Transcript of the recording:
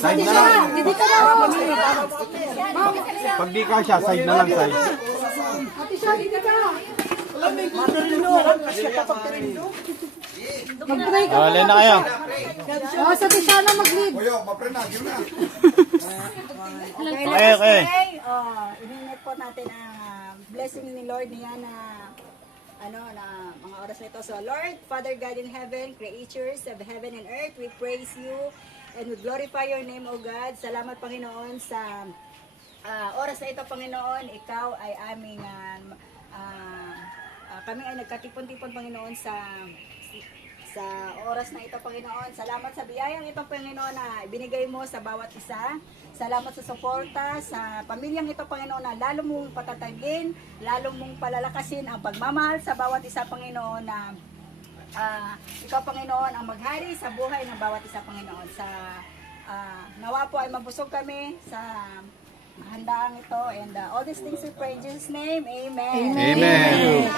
Side na lang. Pag di ka siya, side na lang, side. Mag-break Oh, Len na kayo. sa Tishana mag-lead. Okay. Ininit po natin ang blessing ni Lord niya na na mga oras na ito. So Lord, Father God in heaven, creatures of heaven and earth, we praise you and we glorify your name, O God. Salamat, Panginoon, sa oras na ito, Panginoon. Ikaw ay aming kami ay nagkatipon-tipon, Panginoon, sa oras na ito, Panginoon. Salamat sa biyayang ito, Panginoon, na ibinigay mo sa bawat isa. Salamat sa suporta, sa pamilyang ito, Panginoon, na lalo mong patatagin, lalo mong palalakasin ang pagmamahal sa bawat isa, Panginoon, na ikaw, Panginoon, ang maghari sa buhay ng bawat isa, Panginoon. Nawa po ay mabusog kami sa handaang ito. And all these things we pray in Jesus' name. Amen. Amen.